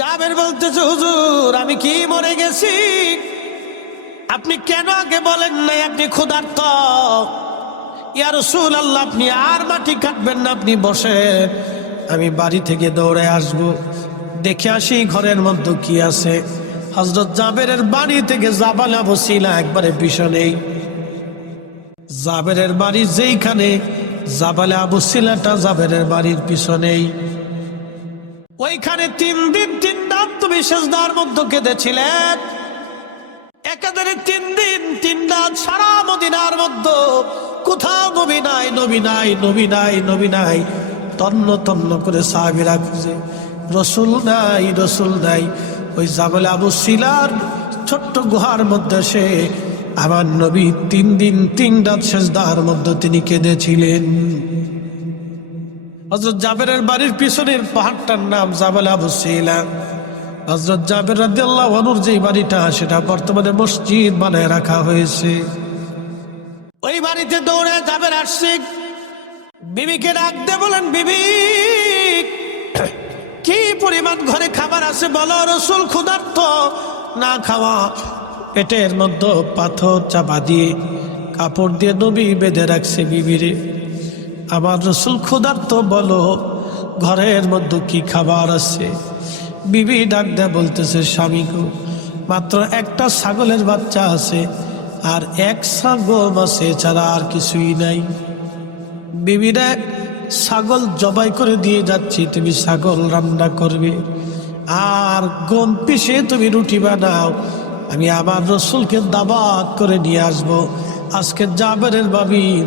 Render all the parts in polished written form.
জাবের বলতেছে, হুজুর আমি কি মরে গেছি? আপনি কেন আগে বলেন নাই আপনি ক্ষুধার্ত? ইয়া রাসূলুল্লাহ, আপনি আর মাটি কাটবেন না, আপনি বসেন, আমি বাড়ি থেকে দৌড়ে আসব, দেখে আসি ঘরের মধ্যে কি আছে। হযরত জাবেরের বাড়ি থেকে জাবাল আবু সিলা একবারে পিছনেই। জাবেরের বাড়ি যেইখানে, জাবাল আবু সিলাটা জাবেরের বাড়ির পিছনেই। ওইখানে 3 দিন 3 রাত তুমি সিজদার মধ্যে কেঁদেছিলেন। একাধারে 3 দিন 3 রাত সারা মদিনার মধ্যে কোথাও নবী নাই, নবী নাই, নবী নাই, নবী নাই। তন্ন তন্ন করে সাহাবীরা খুঁজে, রসুল নাই, রসুল নাই। ওই জাবাল আবু সিলার ছোট্ট গুহার মধ্যে সে আমার নবী 3 দিন 3 রাত সিজদার মধ্যে তিনি কেঁদেছিলেন। হযরত জাবেরের বাড়ির পিছনের পাহাড়টার নাম জাবাল আবু সিলা। হযরত জাবের রাদিয়াল্লাহু আনহুর যে বাড়িটা, সেটা বর্তমানে মসজিদ বানায় রাখা হয়েছে। ওই বাড়িতে দৌড়ে জাবের আসছে, বিবিকে ডাক দিয়ে বলেন, বিবি কি পরিমাণ ঘরে খাবার আছে বলো, রসুল ক্ষুধার্ত, না খাওয়া। পেটের মধ্যে পাথর চাপা দিয়ে কাপড় দিয়ে নবী বেঁধে রাখছে বিবিরে। আমার রসুল ক্ষুধার্ত, বলো ঘরের মধ্যে কি খাবার আছে। বিবি ডাক দেয়া বলতেছে, স্বামী গো, মাত্র একটা ছাগলের বাচ্চা আছে আর 1 সা গম আছে, ছাড়া আর কিছুই নাই। বিবিরা ছাগল জবাই করে দিয়ে যাচ্ছি, তুমি ছাগল রান্না করবে আর গম পিষে তুমি রুটি বানাও, আমি আমার রসুলকে দাওয়াত করে নিয়ে আসবো। আজকে জাবেরের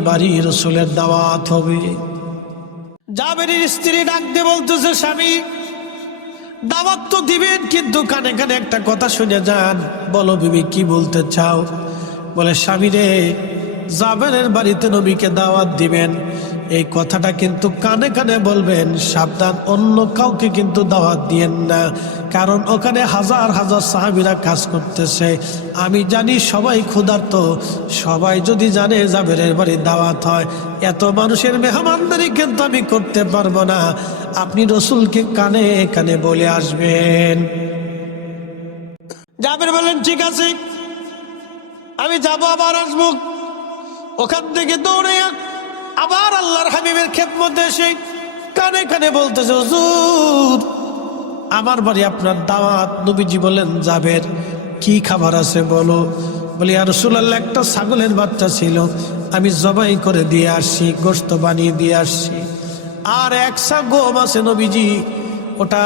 বাড়ি রসুলের দাওয়াত হবে। জাবেরের স্ত্রী ডাক দিয়ে বলতেছে, স্বামী দাওয়াত তো দিবেন, কিন্তু কানে কানে একটা কথা শুনে যান। বলো বিবি, কি বলতে চাও? বলে, স্বামী রে, জাবেরের বাড়িতে নবীকে দাওয়াত দিবেন, এই কথাটা কিন্তু কানে কানে বলবেন, সাবধান, অন্য কাউকে কিন্তু দাওয়াত দিয়েন না, কারণ ওখানে হাজার হাজার সাহাবীরা কাজ করতেছে। আমি জানি সবাই ক্ষুধার্ত, সবাই যদি জানে জাবেরের বাড়ির দাওয়াত হয়, এত মানুষের মেহমানদারি কিন্তু আমি করতে পারবো না। আপনি রসুলকে কানে কানে বলে আসবেন। জাবের বলেন, ঠিক আছে, আমি যাবো, আবার আসবো। ওখান থেকে দৌড়ে আবার আল্লাহর হাবিবের খেদমতে এসে কানে কানে বলতেছে, হুজুর আমার বাড়ি আপনার দাওয়াত। নবীজি বলেন, জাবের কি খাবার আছে বলো। বলি, ইয়া রাসূলুল্লাহ, একটা ছাগলের বাচ্চা ছিল, আমি জবাই করে দিয়ে আসছি, গোশত বানিয়ে দিয়ে আসছি, আর 1 সা গম আছে নবীজি, ওটা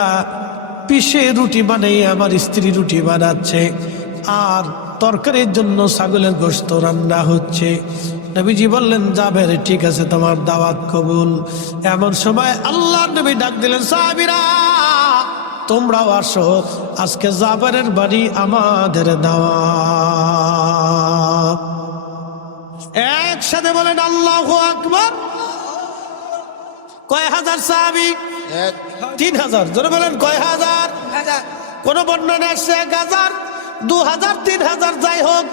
পিষে রুটি বানিয়ে আমার স্ত্রী রুটি বানাচ্ছে, আর তরকারির জন্য ছাগলের গোশত রান্না হচ্ছে। নবীজি বললেন, জাবের ঠিক আছে, তোমার দাওয়াত কবুল। এমন সময় আল্লাহর নবী ডাক দিলেন, সাহাবীরা তোমরাও আসো, আজকে জাবেরের বাড়ি আমাদের দাওয়াত। একসাথে বলেন আল্লাহু আকবার। কয় হাজার সাহাবী? 3000। জোরে বলেন, কয় হাজার? কোন বর্ণনা আসছে 1000, 2000, 3000, যাই হোক,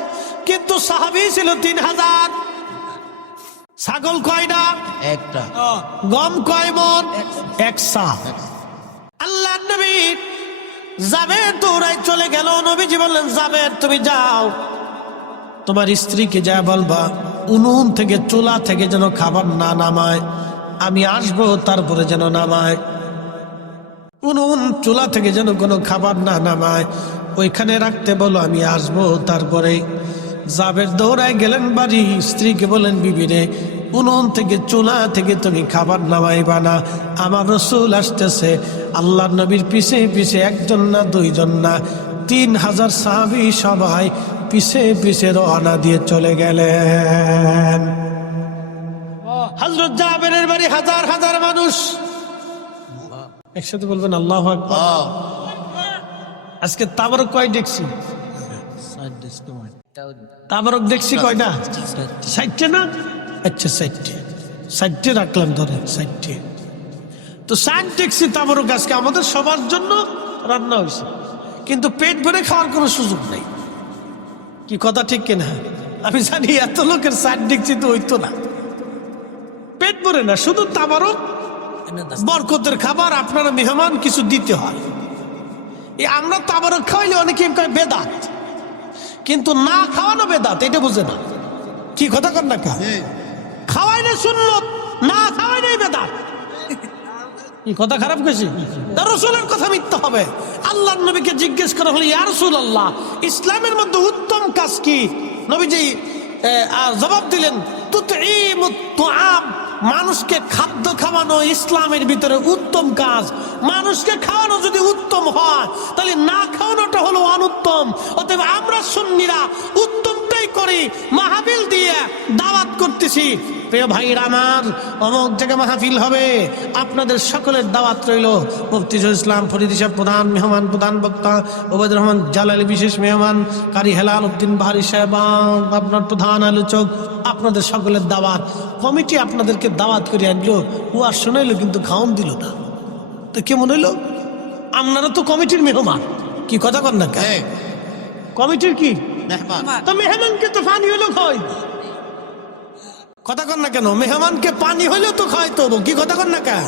কিন্তু সাহাবী ছিল 3000। ছাগল কয়টা? একটা। গম কয় মণ? 1 সা। আল্লাহ নবী জাবের দৌড়ায় চলে গেল। নবীজি বললেন, জাবের তুমি যাও, তোমার স্ত্রীকে যা বলবা উনুন থেকে, চুলা থেকে যেন খাবার না নামায়, আমি আসবো তারপরে যেন নামায়। উনুন চুলা থেকে যেন কোনো খাবার না নামায়, ওইখানে রাখতে বলো, আমি আসবো তারপরে। জাবের দৌড়ায় গেলেন বাড়ি, স্ত্রীকে বলেন, বিবি রে, উনুন থেকে চুলা থেকে তুমি খাবার নামাইবা না, আমার রসুল আসতেছে। আল্লাহ নবীর পিছে পিছে 1 জন না 2 জন না 3000 সাহাবী সবাই পিছে পিছে রওনা দিয়ে চলে গেলেন। হযরত জাবেরের বাড়ি হাজার হাজার মানুষ। একসাথে বলবেন আল্লাহু আকবার। আজকে তাবারক কয় দেখছি? তাবারক দেখছি কয়টা? 60 না? আচ্ছা 60 রাখলাম, ধরে 60। তো 60 দেখছি তাবারক আজকে আমাদের সবার জন্য রান্না হয়েছে, কিন্তু পেট ভরে খাওয়ার কোনো সুযোগ নাই। কি কথা ঠিক কিনা? আমি জানি এত লোকের 60 দেখছি তো হইতো না, পেট ভরে না, শুধু তাবারক বরকতের খাবার, আপনারা মেহমান কিছু দিতে হয়। এই আমরা তাবারক খাওয়াইলে অনেকে কয় বেদাত, কিন্তু না খাওয়ানো বেদাত, এটা বুঝে না। কি কথা কর না কা, খাওয়াইলে সুন্নত, না খাওয়াইলে বেদাত। কি কথা খারাপ কইছি? রাসূলের কথা মিথ্যা হবে। আল্লাহর নবীকে জিজ্ঞেস করা হলো, ইয়া রাসূলুল্লাহ, ইসলামের মধ্যে উত্তম কাজ কি? নবীজি জবাব দিলেন, তুতঈমুত তুআম, মানুষকে খাদ্য খাওয়ানো ইসলামের ভিতরে উত্তম কাজ। মানুষকে খাওয়ানো যদি উত্তম হয়, তাহলে না খাওয়ানোটা হলো অনুত্তম। অতএব আমরা সুন্নিরা উত্তমটাই করি, মাহফিল দিয়ে দাওয়াত করতেছি। প্রিয় ভাইরা আমার, অমুক জায়গায় মাহফিল হবে, আপনাদের সকলের দাওয়াত রইল। মুফতি শহীদুল ইসলাম ফরিদী সাহেব প্রধান মেহমান, প্রধান বক্তা ওবায়দুর রহমান জালালী বিশেষ মেহমান, কারি হেলাল উদ্দিন বাহারি সাহেব আপনার প্রধান আলোচক। আপনাদের সকলের দাওয়াত, কমিটি আপনাদেরকে দাওয়াত করে আনলো, ও আর শোনাইলো কিন্তু খাওন দিল না। তো কেমন হইলো? আপনারা তো কমিটির মেহমান। কি কথা কর না, কমিটির কি মেহমান? তো মেহমানকে তো পানি হইলো খাওয়াই, কথা কর না কেন? মেহমানকে পানি হইলো তো খাওয়াইতো। কি কথা কর না কে?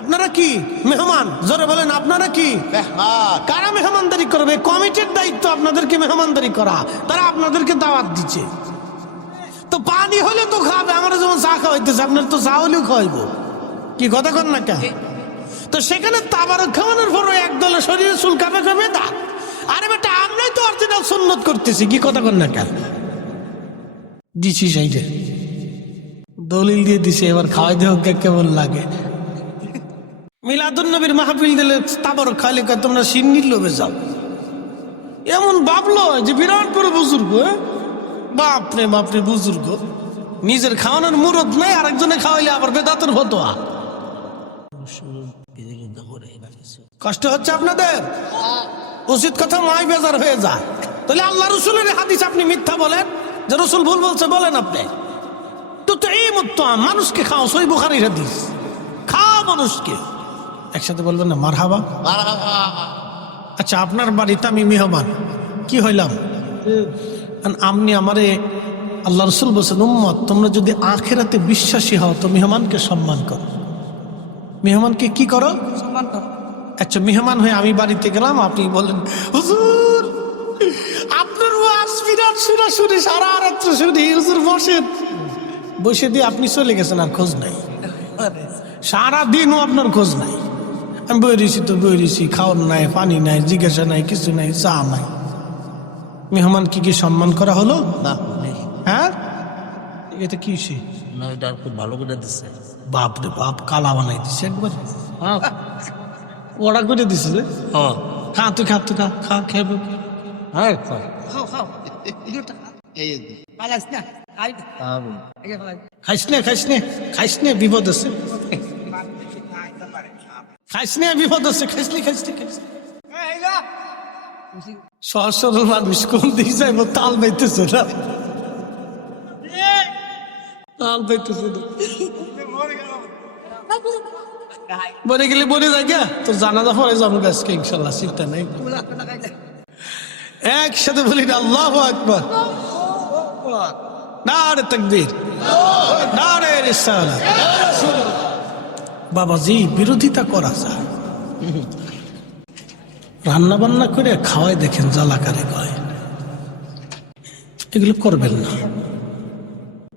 আপনারা কি মেহমান? জোরে বলেন, আপনারা কি মেহমান? কারা মেহমানদারি করবে? কমিটির দায়িত্ব আপনাদেরকে মেহমানদারি করা, তারা আপনাদেরকে দাওয়াত দিচ্ছে। তো পানি হলে তো খাবে, আমরা যেমন চা খাওয়াইতেছে, আপনার তো চা হলেও খাওয়াইবো। কি কথা কর না কে? তো সেখানে তাবারক খাওয়ানোর পর একদলের শরীরে চুল কাঁপে কাঁপে দা, আরে বেটা আমরাই তো অরিজিনাল সুন্নত করতেছি। কি কথা কর না কে? দিছি সাইডে দলিল দিয়ে দিছে, এবার খাওয়াই দেহ কেমন লাগে। মিলাদুন নবীর মাহফিল দিলে তাবারক খাইলে তোমরা সিন্নির লোভে যাও, এমন ভাবলো যে বিরাট বড় বুজুর্গ। বাপরে বাপরে বুজুর্গ, নিজের খাওয়ানোর মুরত নাই, আরেকজনে খাওয়াইলে আবার বেদাতের ফতোয়া। কষ্ট হচ্ছে আপনাদের? উচিত কথা নয়, বেজার হয়ে যায়। তাহলে আল্লাহ রসুলের হাদিস আপনি মিথ্যা বলেন, যে রসুল ভুল বলছে বলেন আপনি। তো এই মত মানুষকে খাও, সহিহ বুখারীর হাদিস, খাও মানুষকে। একসাথে বলবেন না মারহাবা? আচ্ছা, আপনার বাড়িতে আমি মেহমান, কি হইলাম? আপনি আমারে, আল্লাহ রসুল বলছেন, উম্মত তোমরা যদি আখিরাতে বিশ্বাসী হও তো মেহমানকে সম্মান করো। মেহমানকে কি করো? সম্মান করো। আচ্ছা, মেহমান হয়ে আমি বাড়িতে গেলাম, আপনি বলেন হুজুর আপনার ওয়াজ বিরাট শুনে শুনে সারা রাত্র শুনি, হুজুর বসেন। বসে দিয়ে আপনি চলে গেছেন, আর খোঁজ নাই। সারাদিনও আপনার খোঁজ নাই। আমি বই রয়েছি তো বই রয়েছি, খাওয়ার নাই, পানি নাই, জিজ্ঞাসা নাই, কিছু নাই, চা নাই। মেহমান কি সম্মান করা হলো না? হ্যাঁ, এটা কি ভালো করে দিচ্ছে। বাপ রে বাপ, কালা বানাই দিচ্ছে একবার, ওরা করে দিছে। খা তুই, খা তুই, খা খা খেয়ে। হ্যাঁ খাইস নে, খাইস নে, খাইস নে, বিপদ আছে। খাইস নে, বিপদ আছে, খাইস নে, খাইস নে, খাইস নে। সহজ সরল মানুষ কোন দিকে যাইব, তাল পাইতেছে না, তাল পাইতেছে না। বনে গেলে বনে যায় গা, তো জানাজা পরে যাবো আজকে ইনশাল্লাহ, চিন্তা নেই। একসাথে বলি না আল্লাহু আকবার, নারে তাকবীর, নারে রিসালাত। বাবাজি, বিরোধিতা করা যায়, রান্না বান্না করে খাওয়াই দেখেন জ্বালাকারে কয়, এগুলো করবেন না।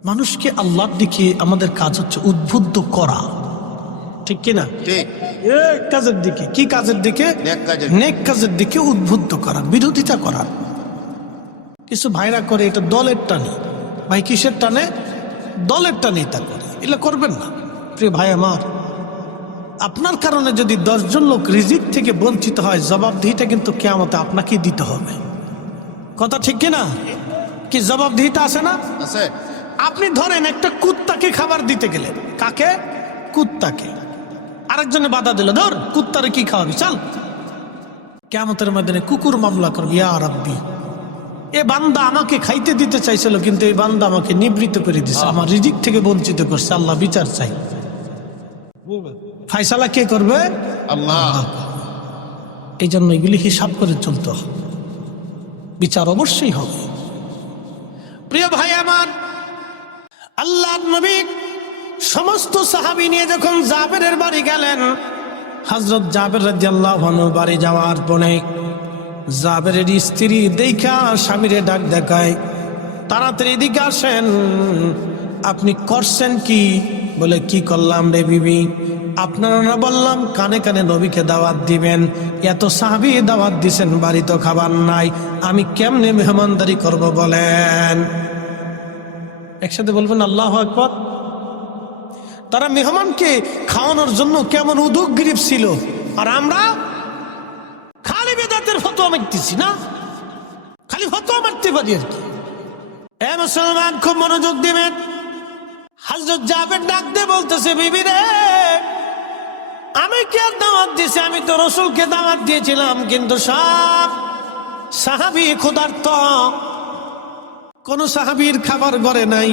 মানুষকে আল্লাহর দিকে আমাদের কাজ হচ্ছে উদ্বুদ্ধ করা, ঠিক কিনা? কাজের দিকে, কি কাজের দিকে? নেক কাজের দিকে উদ্বুদ্ধ করা, বিরোধিতা করা। কিছু ভাইরা করে এটা দলের টানে, ভাই কিসের টানে? দলের টানে তা করে, এগুলো করবেন না। প্রিয় ভাই আমার, আপনার কারণে যদি 10 জন লোক রিজিক থেকে বঞ্চিত হয়, জবাবদিহিটা কিন্তু কিয়ামতে আপনাকেই দিতে হবে। কথা ঠিক কিনা? কি জবাবদিহিতা আছে না? আছে। আপনি ধরেন একটা কুত্তাকে খাবার দিতে গেলেন, কাকে? কুত্তাকে। আরেকজনে বাধা দিল, ধর কুত্তারে কি খাওয়াবি, চল। কিয়ামতের ময়দানে কুকুর মামলা করবে, ইয়া রাব্বি, এ বান্দা আমাকে খাইতে দিতে চাইছিল, কিন্তু এই বান্দা আমাকে নিবৃত্ত করে দিছে, আমার রিজিক থেকে বঞ্চিত করছে, আল্লাহ বিচার চাই। ফায়সালা কে করবে? আল্লাহ। এই জন্য এগুলি হিসাব করে চলতে হবে, বিচার অবশ্যই হবে। প্রিয় ভাই আমার, আল্লাহর নবী সমস্ত সাহাবী নিয়ে যখন জাবেরের বাড়ি গেলেন, হযরত জাবের রাদিয়াল্লাহু আনহু বাড়ি যাওয়ার পরে জাবেরের স্ত্রী দেখা স্বামীরে ডাক দেখায়, তাড়াতাড়ি এদিকে আসেন, আপনি করছেন কি? বলে কি করলাম রে বিবি? আপনারা না বললাম কানে কানে নবীকে দাওয়াত দিবেন, এত সাহাবী দাওয়াত দিছেন, বাড়ি তো খাবার নাই, আমি কেমনে মেহমানদারি করব বলেন? একসাথে বলবেন আল্লাহু আকবার। তারা মেহমানকে খাওয়ানোর জন্য কেমন উদগ্রীব ছিল, আর আমরা খালি বেদাতের ফতোয়া মারতেছি না, খালি ফতোয়া মারতে পারি আর কি। এ মুসলমান, খুব মনোযোগ দিবেন। হযরত জাবের ডাক দিয়ে বলতেছে, বিবি রে, আমি কে দাওয়াত দিছি? আমি তো রাসূলকে দাওয়াত দিয়েছিলাম, কিন্তু সব সাহাবী ক্ষুধার্ত, কোন সাহাবীর খাবার ঘরে নাই।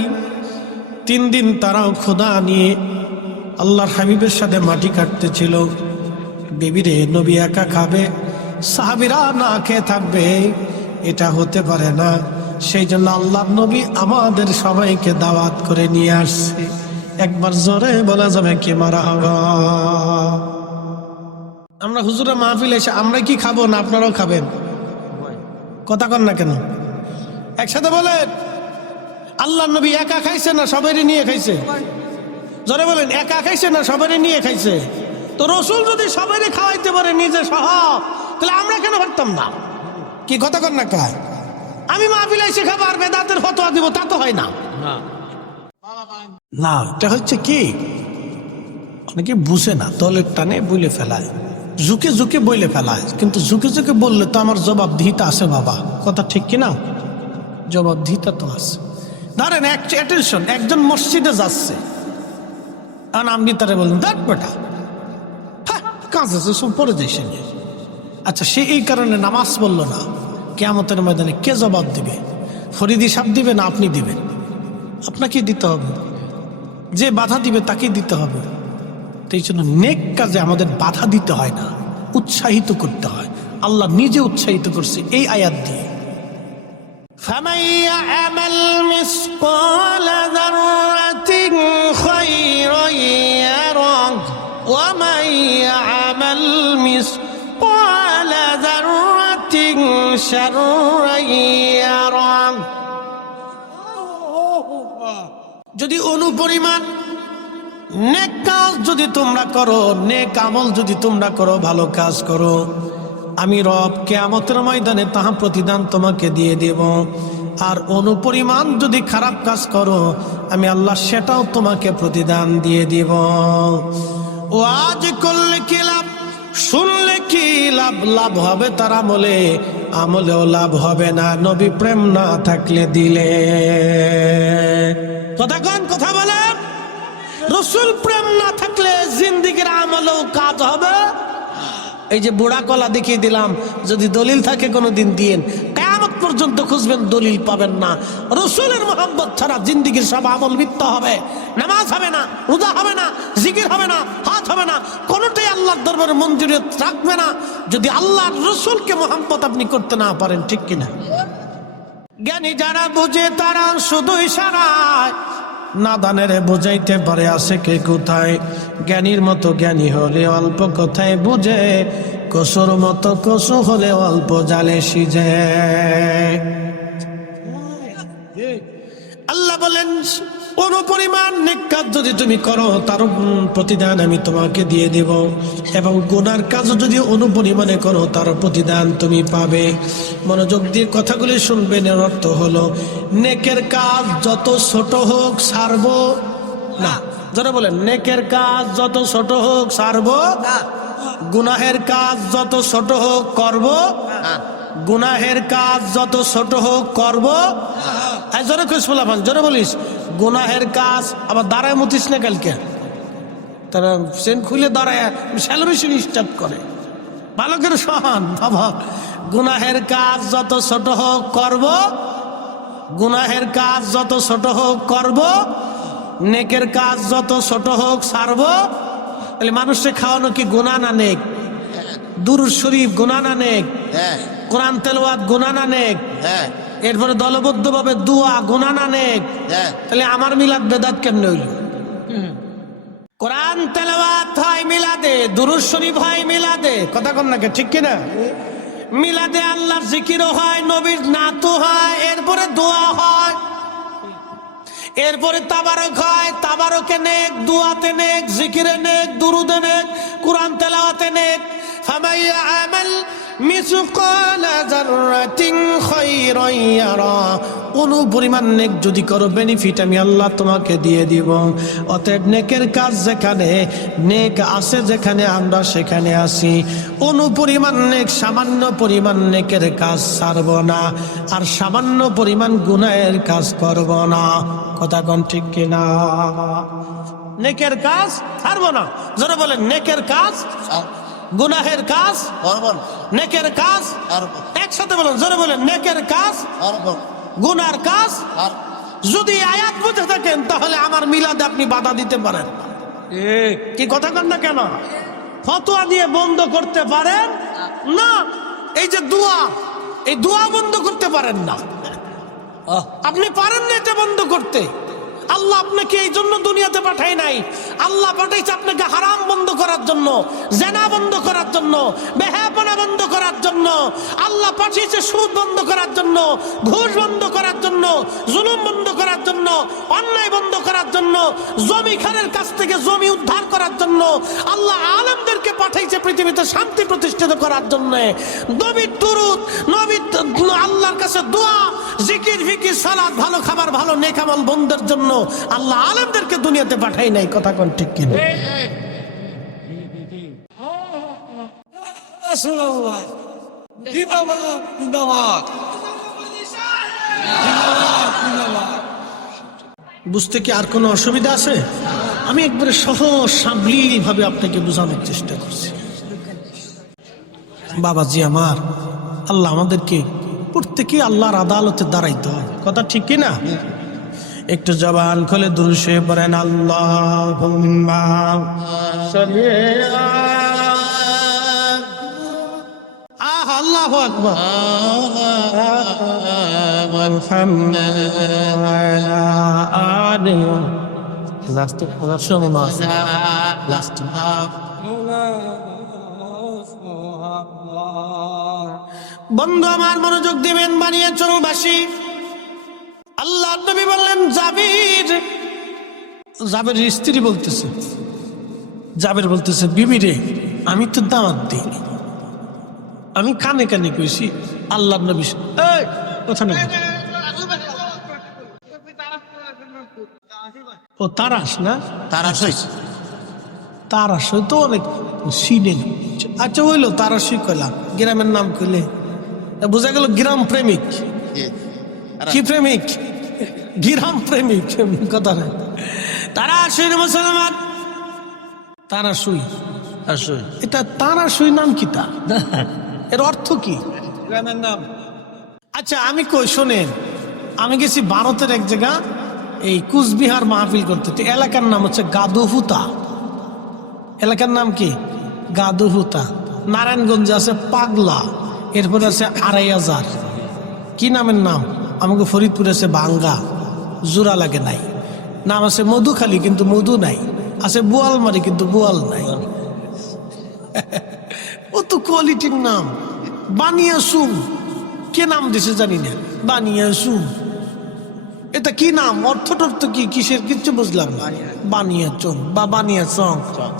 3 দিন তারাও ক্ষুধা নিয়ে আল্লাহর হাবিবের সাথে মাটি কাটতেছিল। বিবি রে, নবী একা খাবে, সাহাবীরা না খেয়ে থাকবে, এটা হতে পারে না। সেই জন্য আল্লাহর নবী আমাদের সবাইকে দাওয়াত করে নিয়ে আসছে। একবার জোরে বলা যাবে কি মারহাবা। আমরা হুজুরের মাহফিলে এসে আমরা কি খাবো না আপনারাও খাবেন? কথা কন না কেন? একসাথে বলেন, আল্লাহর নবী একা খাইছে না সবারই নিয়ে খাইছে? জোরে বলেন, একা খাইছে না সবারই নিয়ে খাইছে? তো রাসূল যদি সবারই খাওয়াইতে পারে নিজে সহ, তাহলে আমরা কেন পারতাম না? কি কথা কন না কা? আমি মাহফিলে এসে খাবার বেদাতের ফতোয়া দিব, তা তো হয় না। না, এটা হচ্ছে কি, অনেকে বুঝে না, দলের টানে বলে ফেলায়, ঝুঁকে ঝুঁকে বলে ফেলায়। কিন্তু ঝুঁকে ঝুঁকে বললে তো আমার জবাবদিহিতা আছে বাবা, কথা ঠিক কিনা? জবাবদিহিতা তো আছে। ধরেন অ্যাটেনশন, একজন মসজিদে যাচ্ছে, আর আপনি তারা বললেন দেখ বেটা, হ্যাঁ কাজ আছে, সব পরে যাইছে। আচ্ছা, সে এই কারণে নামাজ পড়লো না, কিয়ামতের ময়দানে কে জবাব দিবে? ফরিদি সাহেব দিবে না আপনি দিবেন? আপনাকে দিতে হবে। যে বাধা দিবে তাকে দিতে হবে। এই জন্য নেক কাজে আমাদের বাধা দিতে হয় না, উৎসাহিত করতে হয়। আল্লাহ নিজে উৎসাহিত করছে এই আয়াত দিয়ে, فَمَن يَعْمَلْ مِثْقَالَ ذَرَّةٍ خَيْرًا يَرَهُ وَمَن يَعْمَلْ مِثْقَالَ ذَرَّةٍ شَرًّا يَرَهُ। যদি অনুপরিমাণ নেক কাজ যদি তোমরা করো, নেক আমল যদি তোমরা করো, ভালো কাজ করো, আমি রব কিয়ামতের ময়দানে তাহা প্রতিদান তোমাকে দিয়ে দেব। আর অনুপরিমাণ যদি খারাপ কাজ করো, আমি আল্লাহ সেটাও তোমাকে প্রতিদান দিয়ে দেব। ওয়াজ করলে কি লাভ, শুনলে কি লাভ? লাভ হবে তার আমলে, আমলেও লাভ হবে না নবী প্রেম না থাকলে দিলে। কথা কন, কথা বলেন। রাসূল প্রেম না থাকলে জিন্দেগির আমলেও কাজ হবে। এই যে বুড়া কলা দেখিয়ে দিলাম, যদি দলিল থাকে কোনোদিন দিয়েন, কিয়ামত পর্যন্ত খুঁজবেন দলিল পাবেন না। রাসূলের মহব্বত ছাড়া জিন্দেগির সব আমল মিথ্যা হবে। নামাজ হবে না, রোজা হবে না, জিকির হবে না, হাত হবে না, কোনোটাই আল্লাহর দরবারে মঞ্জুরিয়ত রাখবে না যদি আল্লাহর রাসূলকে মহব্বত আপনি করতে না পারেন, ঠিক কিনা? জ্ঞানী যারা বুঝে তারা শুধু ইশারায়, নাদানের বোঝাইতে পারে আছে কে কোথায়। জ্ঞানীর মতো জ্ঞানী হলে অল্প কথায় বুঝে, কসুর মতো কসু হলে অল্প জালে সিজে। আল্লাহ বলেন, অনুপরিমাণ নেক কাজ যদি তুমি করো, তার প্রতিদান আমি তোমাকে দিয়ে দেব, এবং গুনার কাজ যদি অনুপরিমাণে করো, তার প্রতিদান তুমি পাবে। মনোযোগ দিয়ে কথাগুলি শুনবেন। এর অর্থ হলো, নেকের কাজ যত ছোট হোক ছাড়বো না। যারা বলেন নেকের কাজ যত ছোট হোক ছাড়বো না, গুনাহের কাজ যত ছোট হোক করব, গুনাহের কাজ যত ছোট হোক করব। জোরে খুশ বলাবান, জোরে বলিস। গুনাহের কাজ আবার দাঁড়ায় মতিস না, কালকে তারা সেন খুলে দাঁড়ায় সেলিব্রেশন স্টার্ট করে। ভালো করে সহান বাবা, গুনাহের কাজ যত ছোট হোক করব, গুনাহের কাজ যত ছোট হোক করব, নেকের কাজ যত ছোট হোক ছাড়ব। তাহলে মানুষকে খাওয়ানো কি গুনাহ না নেক? দুরূদ শরীফ গুনাহ না নেক? কোরআন তেলাওয়াত গুনাহ না নেক? এরপরে দলবদ্ধভাবে দোয়া গুনাহ না নেক? তাহলে আমার মিলাদ বেদাত কেমনে হইল? কোরআন তেলাওয়াত হয় মিলাদে, দুরূদ শরীফ হয় মিলাদে, কথা কন নাকি ঠিক কিনা? মিলাদে আল্লাহর জিকিরও হয়, নবীর নাতও হয়, এরপরে দোয়া হয়, এরপরে তাবারক হয়, তাবারকে নেক, দুয়াতে নেক, জিকিরে নেক, দুরুদে নেক, কোরআন তেলাওয়াতে নেক। ফামান ইয়ামাল মিসকালা যাররাতিন খায়রান ইয়ারা, কোন পরিমাণ নেক যদি করো বেনিফিট আমি আল্লাহ তোমাকে দিয়ে দিব। অতএব নেকের কাজ যেখানে নেক আছে, যেখানে আমরা সেখানে আসি। কোন পরিমাণ নেক, সামান্য পরিমাণ নেকের কাজ ছাড়ব না, আর সামান্য পরিমাণ গুনাহের কাজ করব না, কথা কোন ঠিক কিনা? নেকের কাজ ছাড়ব না, যারা বলেন নেকের কাজ, গুনাহের কাজ, নেকের কাজ, একসাথে বলেন, যারা বলেন নেকের কাজ, গুনার কাজ। যদি আয়াত বুঝে থাকেন তাহলে আমার মিলাদে আপনি বাধা দিতে পারেন, কি কথা কন না কেন? ফতোয়া দিয়ে বন্ধ করতে পারেন না। এই যে দোয়া, এই দোয়া বন্ধ করতে পারেন না, আপনি পারেন না এটা বন্ধ করতে। আল্লাহ আপনাকে এই জন্য দুনিয়াতে পাঠায় নাই, আল্লাহ পাঠাইছে আপনাকে হারাম বন্ধ করার জন্য, জেনা বন্ধ করার জন্য, বেহায়াপনা বন্ধ করার জন্য। আল্লাহ পাঠিয়েছে সুদ বন্ধ করার জন্য, ঘুষ বন্ধ করার জন্য, জুলুম বন্ধ করার জন্য, অন্যায় বন্ধ করার জন্য, জমিখানের কাছ থেকে জমি উদ্ধার করার জন্য। আল্লাহ আলেমদেরকে পাঠাইছে পৃথিবীতে শান্তি প্রতিষ্ঠিত করার জন্য। নবীর দুরূদ, নবীর আল্লাহর কাছে দোয়া, জিকির, ফিকির, সালাত, ভালো খাবার, ভালো নেক আমল বন্ধের জন্য আল্লাহ আলেমদেরকে দুনিয়াতে পাঠাই নাই, কথা কোন ঠিক কিনা? বুঝতে কি আর কোনো অসুবিধা আছে? আমি একবারে সহজ সাবলীল ভাবে আপনাকে বোঝানোর চেষ্টা করছি। বাবাজি আমার, আল্লাহ আমাদেরকে প্রত্যেকে আল্লাহর আদালতে দাঁড়াইতে হয়, কথা ঠিক কিনা? একটু জবান খুলে দুরূদ শরীফ পড়েন, আল্লাহুম্মা সাল্লি আল্লাহু আকবার বন্ধু আমার মনোযোগ দিবেন, বানিয়ে চরবাসী। আল্লাহ নবী বললেন, জাবের স্ত্রী বলতেছে, জাবের বলতেছে, বিবি রে আমি তো দাওয়াত দিইনি, আমি কানে কানে কইছি। আল্লাহ নবী কথা না, ও তারাস না, তারাস হয়েছে, তারাস হয়তো অনেক সিনেন। আচ্ছা হইলো তারাসই কইলাম, গ্রামের নাম কইলে বোঝা গেল গ্রাম প্রেমিক। কি প্রেমিক? গ্রাম প্রেমিক, কথা না। তারাসই মুসলমান, তারাসই, এটা তারাসই নাম কি? তা এর অর্থ কি? গ্রামের নাম। আচ্ছা আমি কই শোনেন, আমি গেছি ভারতের এক জায়গা, এই কুচবিহার মাহফিল করতে। এলাকার নাম হচ্ছে গাদুহুতা। এলাকার নাম কি? গাদুহুতা। নারায়ণগঞ্জে আছে পাগলা, এরপরে আছে ২৫০০। কি নামের নাম? আমাকে ফরিদপুরে আছে বাঙ্গা, জোড়া লাগে নাই। নাম আছে মধুখালী, কিন্তু মধু নাই। আছে বোয়ালমারি, কিন্তু বোয়াল নাই। ও তো কোয়ালিটির নাম। বানিয়াসুম, কে নাম দিছে জানি না, বানিয়াসুম। এটা কি নাম? অর্থ টর্থ কি, কিসের কিচ্ছু বুঝলাম না। বানিয়াচং বা বানিয়াচং,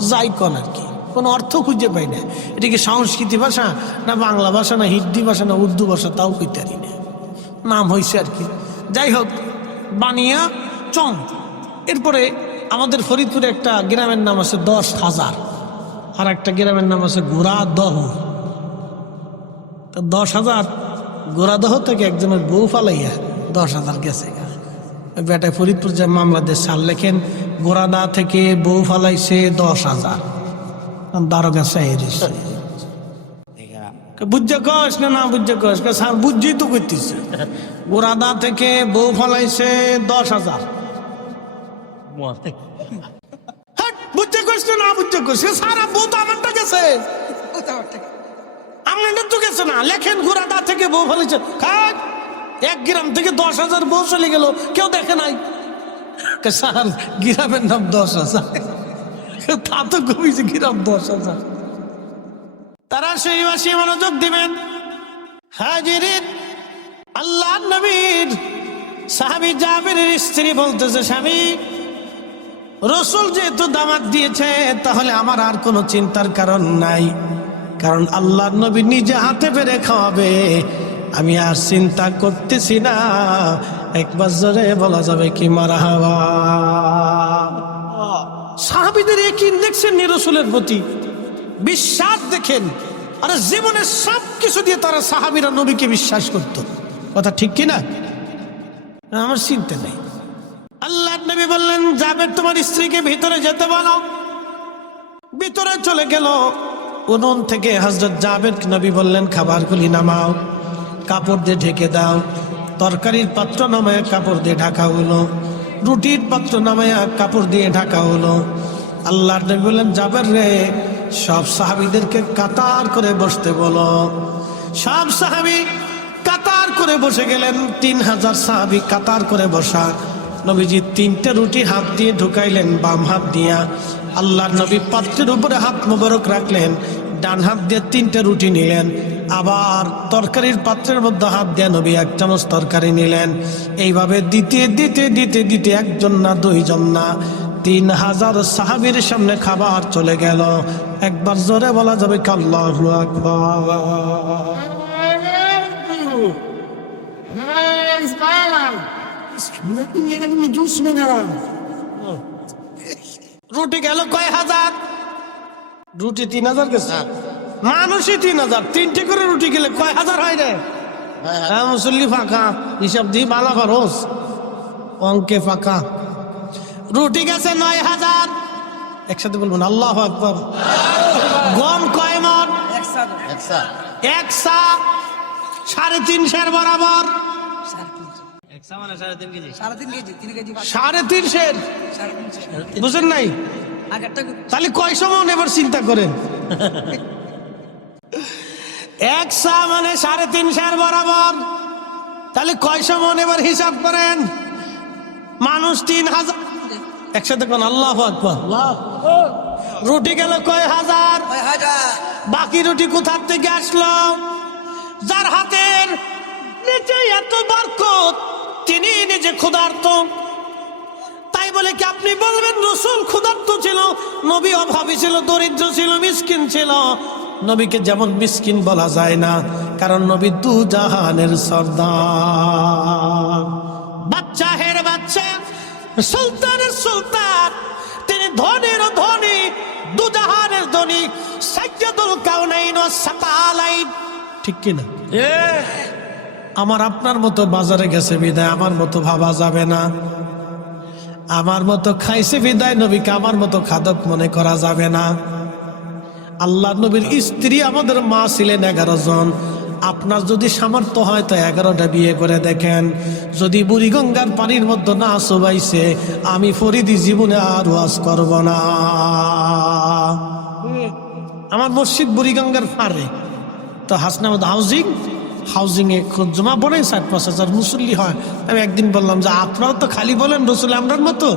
যাই কন আর কি, কোনো অর্থ খুঁজে পাই না। এটা কি সংস্কৃতি ভাষা, না বাংলা ভাষা, না হিন্দি ভাষা, না উর্দু ভাষা, তাও কইতে পারি না। নাম হয়েছে আর কি। যাই হোক, বানিয়াচং। এরপরে আমাদের ফরিদপুরে একটা গ্রামের নাম আছে ১০,০০০, আর একটা গ্রামের নাম আছে গোড়াদহ। ১০,০০০ গোড়াদহ থেকে একজনের বউ ফালাইয়া ১০,০০০ গেছে। বেটায় ফরিদপুর যে মামলা দিয়ে সাল লেখেন, গোড়াদা থেকে বউ ফালাইছে ১০,০০০। দারোগা সাহেব বুঝে কস না বুঝে কস, স্যার বুঝছি তো করতেছে। গোড়াদা থেকে বউ ফালাইছে ১০,০০০। বুঝতে কষ্ট না বুঝতে কষ্ট, সারা বউ তো আমারটা গেছে, আপনার তো গেছে না। লেখেন গোড়াদা থেকে বউ ফেলেছে, এক গ্রাম থেকে ১০,০০০ বউ চলে গেল, কেউ দেখে নাই। স্যার গ্রামের নাম ১০,০০০। তা তো কমিছে কিরম 10,000। তারা সেই মাসে মনোযোগ দিবেন। হাজিরিন, আল্লাহ নবীর সাহাবী জাবেরের স্ত্রী বলতেছে, স্বামী, রসুল যেহেতু দাওয়াত দিয়েছে তাহলে আমার আর কোনো চিন্তার কারণ নাই, কারণ আল্লাহ নবী নিজে হাতে পেরে খাওয়াবে, আমি আর চিন্তা করতেছি না। একবার জোরে বলা যাবে কি মারহাবা। সাহাবীদের একই দেখছেন রসুলের প্রতি বিশ্বাস দেখেন। আরে জীবনের সব কিছু দিয়ে তারা সাহাবীরা নবীকে বিশ্বাস করত, কথা ঠিক কিনা? আমার চিন্তা নেই। আল্লাহ নবী বললেন, জাবের তোমার স্ত্রীকে ভিতরে যেতে বলো। ভিতরে চলে গেল। উনুন থেকে হযরত জাবের নবী বললেন, খাবারগুলি নামাও, কাপড় দিয়ে ঢেকে দাও। তরকারির পাত্র নামায় কাপড় দিয়ে ঢাকা হলো, রুটির পাত্র নামায় কাপড় দিয়ে ঢাকা হলো। আল্লাহ নবী বললেন, জাবের রে, সব সাহাবীদেরকে কাতার করে বসতে বলো। সব সাহাবী কাতার করে বসে গেলেন। 3000 সাহাবী কাতার করে বসা। নবীজি 3টে রুটি হাত দিয়ে ঢুকাইলেন বাম হাত দিয়া। আল্লাহর নবী পাত্রের উপরে হাত মোবারক রাখলেন, ডান হাত দিয়ে 3টে রুটি নিলেন। আবার তরকারির পাত্রের মধ্যে হাত দিয়ে নবী 1 চামচ তরকারি নিলেন। এইভাবে দিতে দিতে দিতে দিতে একজন না দুইজন না 3000 সাহাবীর সামনে খাবার চলে গেল। একবার জোরে বলা যাবে কি আল্লাহু আকবার। রুটি গেল কয় হাজার? রুটি 3000 গেছে, মানুষই 3000। 3টে করে রুটি গেলে কয় হাজার হয় রে? হ্যাঁ, মুসল্লি ফাঁকা, হিসাব দিয়ে বালা পারোস, অঙ্কে ফাঁকা। রুটি গেছে 9000। একসাথে বলবেন আল্লাহু আকবার। গম কয় মণ? 1 সা 3.5 বরাবর। 3.5 বুঝেন নাই? তাহলে কয় সমান এবার চিন্তা করেন। 1 সা মানে 3.5 বরাবর, তাহলে কয় সমান এবার হিসাব করেন। মানুষ 3000। একসাথে কোন আল্লাহু আকবার। রুটি গেল কয় হাজার? বাকি রুটি কোথা থেকে আসলো? যার হাতের নিচে এত বরকত, তিনি নিজে ক্ষুধার্ত। তাই বলে কি আপনি বলবেন রাসূল ক্ষুধার্ত ছিল, নবী অভাবী ছিল, দরিদ্র ছিল, মিসকিন ছিল? নবীকে যেমন মিসকিন বলা যায় না, কারণ নবী দু জাহানের সর্দার, বাদশাহের বাদশা, সুলতানের সুলতান। তিনি ধনীর ধনী, দু জাহানের ধনী, সাইয়্যিদুল কাউনাইন ওয়াস সাকালাইন। ঠিক কিনা? আমার আপনার মতো বাজারে গেছে বিদায় আমার মতো ভাবা যাবে না, আমার মতো খাইছে বিদায় নবীকে আমার মতো খাদক মনে করা যাবে না। আল্লাহ নবীর স্ত্রী আমাদের মা ছিলেন 11 জন। আপনার যদি সামর্থ্য হয় তো 11টা বিয়ে করে দেখেন। যদি বুড়িগঙ্গার পানির মধ্যে না চুবাইছে, আমি ফরিদি জীবনে আর ওয়াজ করব না। আমার মসজিদ বুড়িগঙ্গার পারে, তো হাসনাবাদ হাউজিং এ জমা পড়ে 4-5 হাজার মুসল্লি হয়। আমি একদিন বললাম যে আপনারা তো খালি বলেন রসুল আমরার মতো,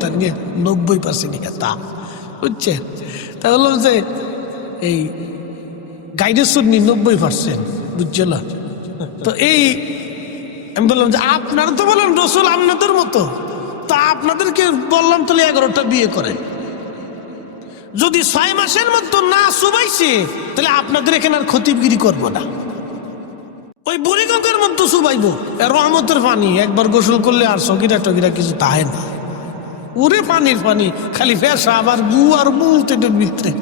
তার নিয়ে 90% তা বুঝছেন। তা বললাম যে এই গাইডের সুন্নি 90%, বুঝছিল? তো এই আমি বললাম যে আপনারা তো বলেন রসুল আপনাদের মতো, তা আপনাদেরকে বললাম তাহলে 11টা বিয়ে করে। যদি 6 মাসের মতো না সুবাইছে তাহলে আপনাদের এখানে আর খতিবগিরি করবো না, ওই বুড়িগঙ্গার মতো সুবাইবো। রহমতের পানি, একবার গোসল করলে আর সগিরা টগিরা কিছু তাহে না। ওরে পানির পানি, খালি ফেসা আবার গু আর মুতের ভিতরে।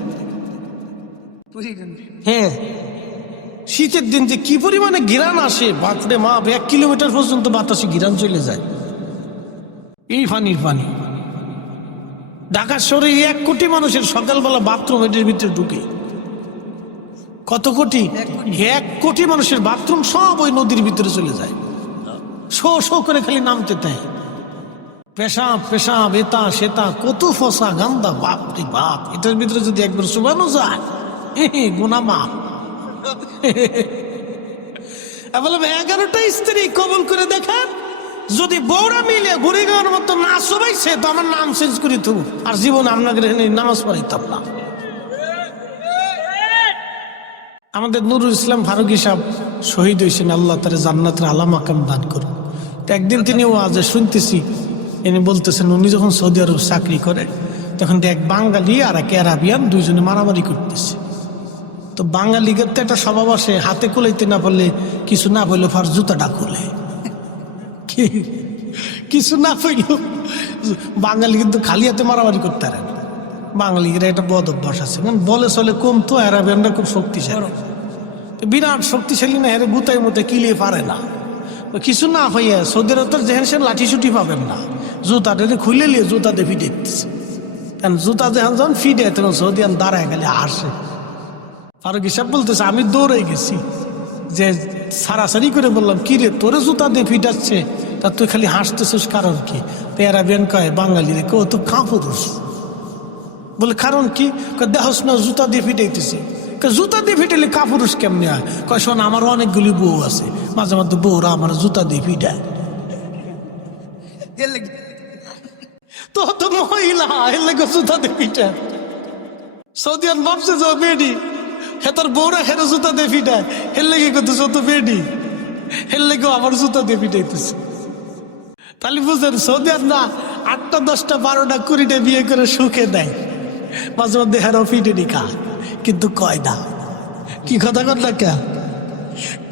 হ্যাঁ, শীতের দিন যে কি পরিমাণে গিরান আসে, বাপরে মা, 1 কিলোমিটার পর্যন্ত বাতাসে গিরান চলে যায়। এই পানির পানি। ঢাকা শহরে 1 কোটি মানুষের সকালবেলা বাথরুম এটির ভিতরে ঢুকে। কত কোটি? 1 কোটি মানুষের বাথরুম সব ওই নদীর ভিতরে চলে যায়। শো শো করে খালি নামতে তাই, পেশাব পেশাব, এটা সেটা, কত ফসা গান্দা, বাপরে বাপ। এটার ভিতরে যদি একবার শুবানো যায়, গুনাহ মাফ। বললাম 11টা স্ত্রী কবুল করে দেখেন, যদি বউরা মিলে ঘুরে গাওয়ার মতো না সবাইছে তো আমার নাম চেঞ্জ করি তো আর জীবন আপনাকে নামাজ পড়াইতাম না। আমাদের নুরুল ইসলাম ফারুকী সাহেব শহীদ হয়েছেন, আল্লাহ তার জান্নাতের আলা মাকাম দান করুন। তো একদিন তিনি ওয়াজে শুনতেছি, ইনি বলতেছেন উনি যখন সৌদি আরব চাকরি করে তখন এক বাঙালি আর এক আরাবিয়ান দুইজনে মারামারি করতেছে। তো বাঙালিদের তো একটা স্বভাব আসে, হাতে কুলাইতে না পারলে কিছু না বললে ফার জুতাটা খুলে, কিছু না পাইল। বাঙালি কিন্তু খালি হাতে মারামারি করতে পারে না, বাঙালিরা একটা বদ অভ্যাস আছে, বলে চলে কম। তো আরাবিয়ানরা খুব শক্তিশালী, বিরাট শক্তিশালী না, হেরে গুতায় মতে কিলিয়ে পারে না। কিছু না পাইয়া সৌদি আরব যেহেন সে লাঠি ছুটি পাবেন না, জুতাটা খুলে নিয়ে জুতাতে ফিটে দিচ্ছে। কারণ জুতা যখন ফিটে তখন সৌদিয়ান দাঁড়ায় গেলে হাসে। ফারুকী সাহেব বলতেছে আমি দৌড়ে গেছি, যে সারাসারি করে বললাম কি রে তোরে জুতা দিয়ে ফিটাচ্ছে, তা তুই খালি হাসতেছিস কারণ কি? তো আরাবিয়ান কয় বাঙালি রে কেউ তো কাপুরুষ। বলে কারণ কি? দেহস না জুতা দিয়ে ফিটাইতেছে। জুতা দিয়ে ফিটাইলে কাপুরুষ কেমনি হয়? কয় শোন আমার অনেকগুলি বউ আছে, মাঝে মাঝে বউরা আমার জুতা দিয়ে ফিটায়। তো তো মহিলা এর লেগে জুতা দিয়ে ফিটায়। সৌদিয়ান ভাবছে যে বেডি, হে তোর বউরা হেরে জুতা দিয়ে ফিটায়, এর লেগে করতেছ তো বেডি, এর লেগেও আমার জুতা দিয়ে ফিটাইতেছে। তাহলে বুঝলেন সৌদিয়ান না 8টা 10টা 12টা 20টা বিয়ে করে সুখে দেয়, মাঝে মধ্যে হেরাও ফিটে নি খা, কিন্তু কয় না। কি কথা কর না কে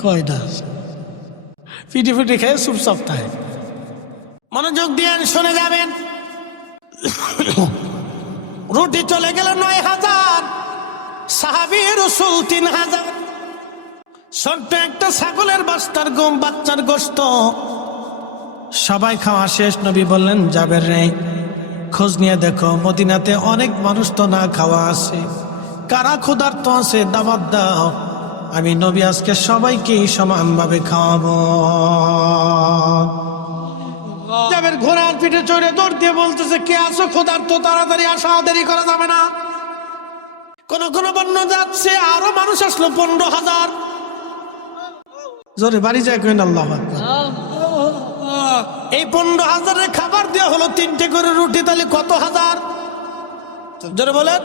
কয় না, ফিটে ফিটে খেয়ে চুপচাপ থাকে। মনোযোগ দিয়ে শুনে যাবেন। রুটি চলে গেল 9000, সাহাবী রাসূল 3000। ছোট্ট একটা ছাগলের বাচ্চার গোশত সবাই খাওয়া শেষ। নবী বললেন জাবের রে খোঁজ নিয়ে দেখো মদিনাতে অনেক মানুষ তো না খাওয়া আছে, কারা ক্ষুধার্ত আছে দাওয়াত দাও, আমি নবী আজকে সবাইকে সমানভাবে খাওয়াবো। জাবের ঘোড়ার পিঠে চড়ে দৌড় দিয়ে বলতেছে কে আছো ক্ষুধার্ত, তাড়াতাড়ি আসো, দেরি করা যাবে না। কোন কোন বন্য যাচ্ছে আরো মানুষ আসলো 15,000। জোরে বাড়ি যায় কেন আল্লাহু আকবার। এই 15,000 খাবার দেওয়া হলো 3টে করে রুটি, তাহলে কত হাজার? জোরে বলেন।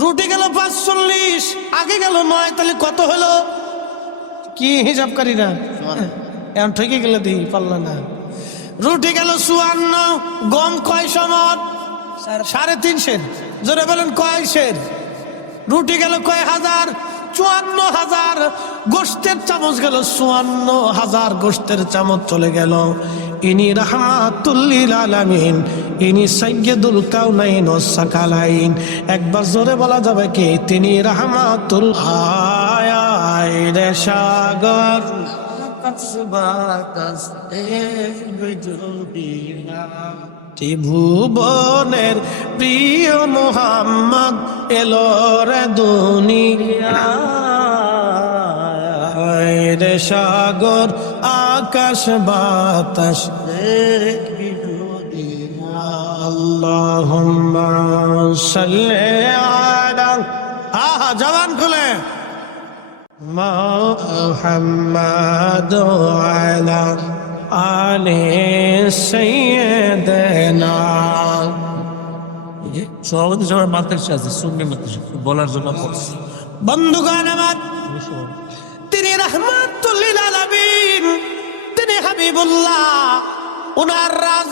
রুটি গেল 45, আগে গেল 9, তাহলে কত হলো? কি হিসাবকারী না এখন ঠকে গেলে দিই পারল না। রুটি গেল 54, গম কয় সমর? 3.5 জোরে বলেন কয় সের? রুটি গেল কয় হাজার? 54,000। গোশতের চামচ গেল 54,000, গোশতের চামচ চলে গেল। ইনি রাহমাতুল লিল আলামিন, ইনি সাইয়্যিদুল কাউনাইন ওয়াস সাকালাইন। একবার জোরে বলা যাবে কি? তিনি রাহমাতুল আয়ায় সাগর ত্রিভুবনের প্রিয় মোহাম্মদ এলো রে দুনিয়ায় রে, সাগর আকাশ বাতাস দেখবি দুনিয়া। আল্লাহুম্মা সাল্লি আলা, আহা জবান খুলে, মুহাম্মাদ আলা আলে সাইয়্যিদিনা। সভাপতি সবার মাদ্রাসা আছে, সুন্নি মাদ্রাসা বলার জন্য বলছি। বন্ধুগণ আমার, তিনি রাহমাতুল লিল আলামিন, তিনি হাবিবুল্লাহ। ওনার রাজ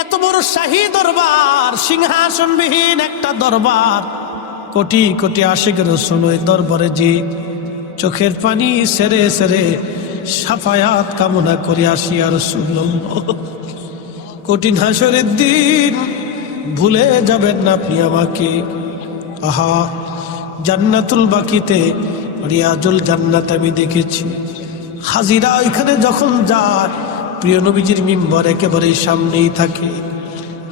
এত বড় শাহী দরবার, সিংহাসনবিহীন একটা দরবার, কোটি কোটি আশিক রাসূল ওই দরবারে যে চোখের পানি সেরে সেরে সাফায়াত কামনা করে আসিয়া রাসূলুল্লাহ। কঠিন হাসরের দিন ভুলে যাবেন না আপনি আমাকে। আহা, জান্নাতুল বাকিতে রিয়াজুল জান্নাত আমি দেখেছি। হাজিরা ওইখানে যখন যায় প্রিয় নবীজির মিম্বর একেবারে সামনেই থাকে।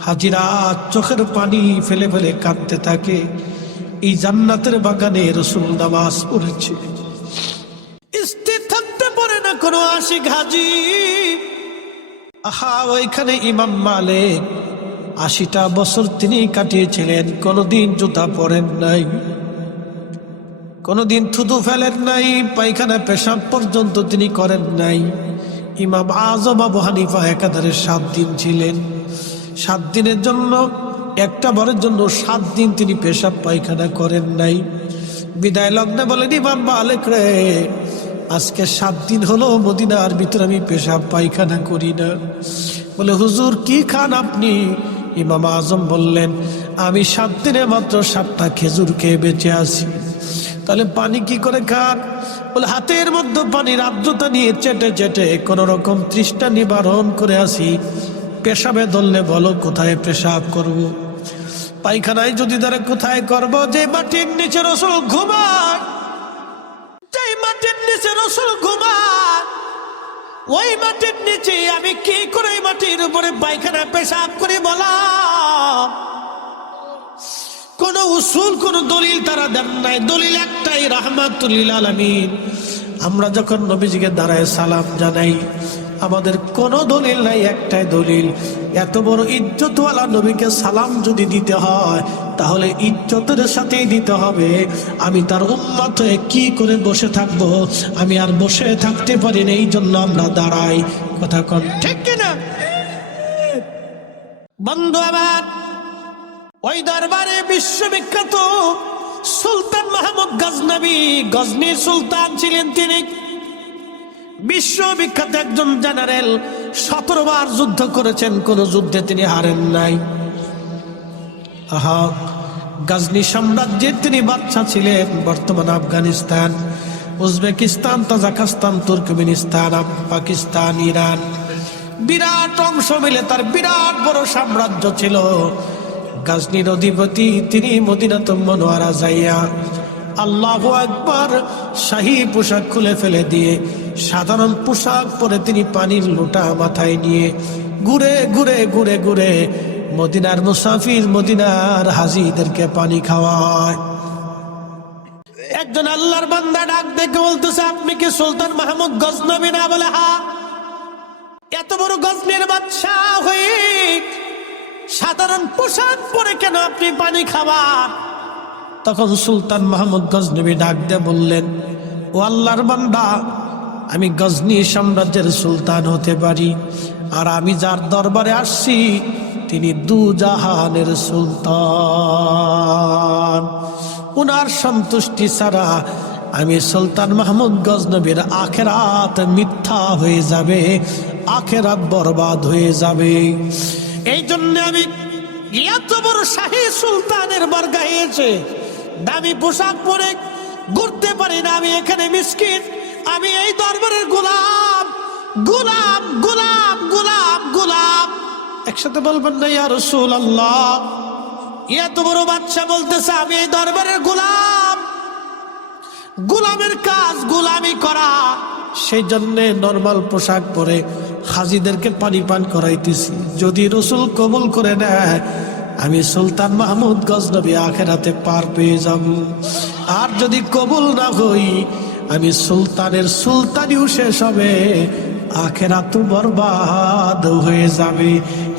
হাজিরা চোখের পানি ফেলে ফেলে কাঁদতে থাকে। এই জান্নাতের বাগানে রাসূল নামাজ পড়েছে, স্থির থাকতে পারে না কোনো আশিক হাজি। আহা, ওইখানে ইমাম মালিক 80টা বছর তিনি কাটিয়েছিলেন, কোনদিন জুতা পরেন নাই, কোনদিন থুতু ফেলেন নাই, পায়খানা পেশাব পর্যন্ত তিনি করেন নাই। ইমাম আজম আবু হানিফা একাধারে 7 দিন ছিলেন। 7 দিনের জন্য, একটা বারের জন্য 7 দিন তিনি পেশাব পায়খানা করেন নাই। বিদায় লগ্নে বলেন, ইমাম মালিক রে, আজকে 7 দিন হলো মদিনার ভিতরে আমি পেশাব পায়খানা করি না। বলে, হুজুর কি খান আপনি? ইমাম আজম বললেন, আমি 7 দিনে মাত্র 7টা খেজুর খেয়ে বেঁচে আছি। তাহলে পানি কি করে খান? বলে, হাতের মধ্যে পানির আর্দ্রতা নিয়ে চেটে চেটে কোন রকম তৃষ্ণা নিবারণ করে আসি। পেশাবে ধরলে বলো কোথায় পেশাব করব? পায়খানায় যদি ধরে কোথায় করব? যে মাটির নিচে রাসূল ঘুমায়, যে মাটির নিচে রাসূল ঘুমায়, ওই মাটির নিচে আমি কি করে মাটির উপরে পায়খানা পেশাব করি বলা? কোন উসুল, কোন দলিল তারা দেন নাই। দলিল একটাই, রাহমাতুল লিল আলামিন। আমরা যখন নবীজিকে দাঁড়ায় সালাম জানাই, আমাদের কোনো দলিল নাই, একটাই দলিল। এত বড় ইজ্জতওয়ালা নবীকে সালাম যদি দিতে হয়, তাহলে ইজ্জতের সাথেই দিতে হবে। আমি তার উম্মত হয়ে কি করে বসে থাকবো? আমি আর বসে থাকতে পারি না, এই জন্য আমরা দাঁড়াই। কথা কন ঠিক কিনা? বন্ধু আমার, ওই দরবারে বিশ্ববিখ্যাত সুলতান মাহমুদ গজনবী, গজনীর সুলতান ছিলেন তিনি। বিশ্ববিখ্যাত একজন জেনারেল, 17 বার যুদ্ধ করেছেন, কোন যুদ্ধে তিনি হারেন নাই। গজনী সাম্রাজ্যের তিনি বাদশা ছিলেন। বর্তমান Afghanistan, Uzbekistan, Tajikistan, Turkmenistan, Pakistan, Iran, বিরাট অংশ মিলে তার বিরাট বড় সাম্রাজ্য ছিল। গজনীর অধিপতি তিনি মদিনাতুল মুনাওয়ারা যাইয়া আল্লাহু আকবার শাহী পোশাক খুলে ফেলে দিয়ে সাধারণ পোশাক পরে তিনি পানির লোটা মাথায় নিয়ে ঘুরে ঘুরে ঘুরে ঘুরে মদিনার মুসাফির, মদিনার হাজীদেরকে পানি খাওয়ায়। একজন আল্লাহর বান্দা ডাক দেখে বলতেছে, আপনি কি সুলতান মাহমুদ গজনবী না? বলে, হ্যাঁ। এত বড় গজনীর বাদশা হয়ে সাধারণ পোশাক পরে কেন আপনি পানি খাবার? তখন সুলতান মাহমুদ গজনবী ডাক দিয়ে বললেন, ও আল্লাহর বান্দা, আমি গজনী সাম্রাজ্যের সুলতান হতে পারি, আর আমি যার দরবারে আসছি তিনি দুজাহানের সুলতান। উনার সন্তুষ্টি ছাড়া আমি সুলতান মাহমুদ গজনবীর আখেরাত মিথ্যা হয়ে যাবে, আখেরাত বরবাদ হয়ে যাবে। এই জন্য আমি এত বড় শাহী সুলতানের বরগাহে এসে দামি পোশাক পরে ঘুরতে পারি না। আমি এখানে মিসকিন, আমি এই দরবারের গোলাম, গোলাম, গোলাম, গোলাম, গোলাম। একসাথে বলবেন না ইয়া রাসূলুল্লাহ? এত বড় বাদশা বলতেছে আমি এই দরবারের গোলাম, গোলামের কাজ গোলামি করা। সেই জন্য নরমাল পোশাক পরে হাজীদেরকে পানি পান করাইতেছি। যদি রাসূল কবুল করে নেয়, আমি সুলতান মাহমুদ গজনবী আখেরাতে পার পেয়ে যাব। আর যদি কবুল না হই, আমি সুলতানের সুলতানিও শেষ হবে, আখেরাত বরবাদ হয়ে যাবে।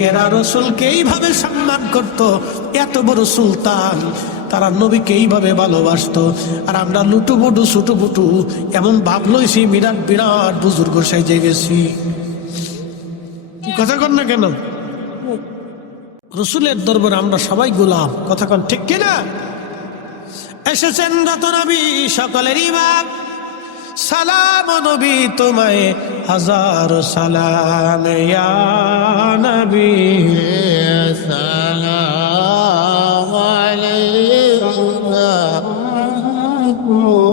এরা রাসূলকে এইভাবে সম্মান করত, এত বড় সুলতান, তারা নবীকে এইভাবে ভালোবাসতো। আর আমরা লুটুপুটু ছুটুপুটু এমন ভাব লইছি, বিরাট বিরাট বুজুর্গ সেজে গেছি। কথা কন না কেন? রাসূলের দরবারে আমরা সবাই গোলাম। কথা কন ঠিক কিনা? এসেছেন রত নবী, সকলের ইমাম। সালাম নবী তোমায় হাজার সালাম, ইয়া নবী সালাম আলাইকুম